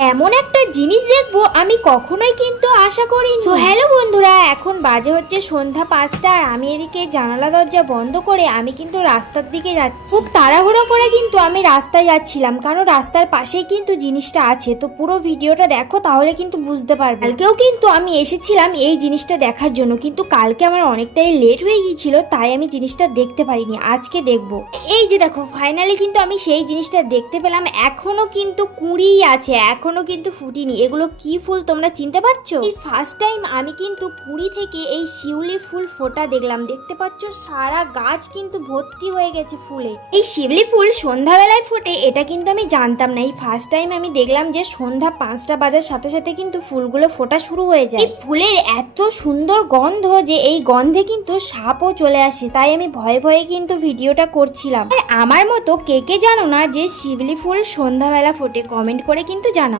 এমন একটা জিনিস দেখবো আমি কখনোই কিন্তু আশা করিনি। সো হ্যালো বন্ধুরা, এখন বাজে হচ্ছে সন্ধ্যা 5টা আর আমি এদিকে জানালা দরজা বন্ধ করে আমি কিন্তু রাস্তার দিকে যাচ্ছি। খুব তাড়াহুড়ো করে কিন্তু আমি রাস্তায় যাচ্ছিলাম, কারণ রাস্তার পাশেই কিন্তু জিনিসটা আছে। তো পুরো ভিডিওটা দেখো, তাহলে কিন্তু বুঝতে পারবে। কালকেও কিন্তু আমি এসেছিলাম এই জিনিসটা দেখার জন্য, কিন্তু কালকে আমার অনেকটাই লেট হয়ে গিয়েছিল, তাই আমি জিনিসটা দেখতে পারিনি। আজকে দেখবো। এই যে দেখো, ফাইনালি কিন্তু আমি সেই জিনিসটা দেখতে পেলাম। এখনো কিন্তু কুঁড়িই আছে, এখনো কিন্তু ফুটিনি। এগুলো কি ফুল তোমরা চিনতে পারছো? এই ফার্স্ট টাইম আমি কিন্তু কুঁড়ি থেকে এই শিউলি ফুল ফোটা দেখলাম। দেখতে পাচ্ছ সারা গাছ কিন্তু ভর্তি হয়ে গেছে ফুলে। এই শিউলি ফুল সন্ধ্যাবেলায় ফোটে, এটা কিন্তু আমি জানতাম না। এই ফার্স্ট টাইম আমি দেখলাম যে সন্ধ্যা 5টা বাজার সাথে সাথে কিন্তু ফুলগুলো ফোটা শুরু হয়ে যায়। এই ফুলের এত সুন্দর গন্ধ যে এই গন্ধে কিন্তু সাপও চলে আসে, তাই আমি ভয়ে ভয়ে কিন্তু ভিডিওটা করছিলাম। আর আমার মতো কে কে জানো না যে শিউলি ফুল সন্ধ্যাবেলা ফোটে, কমেন্ট করে কিন্তু জানাও।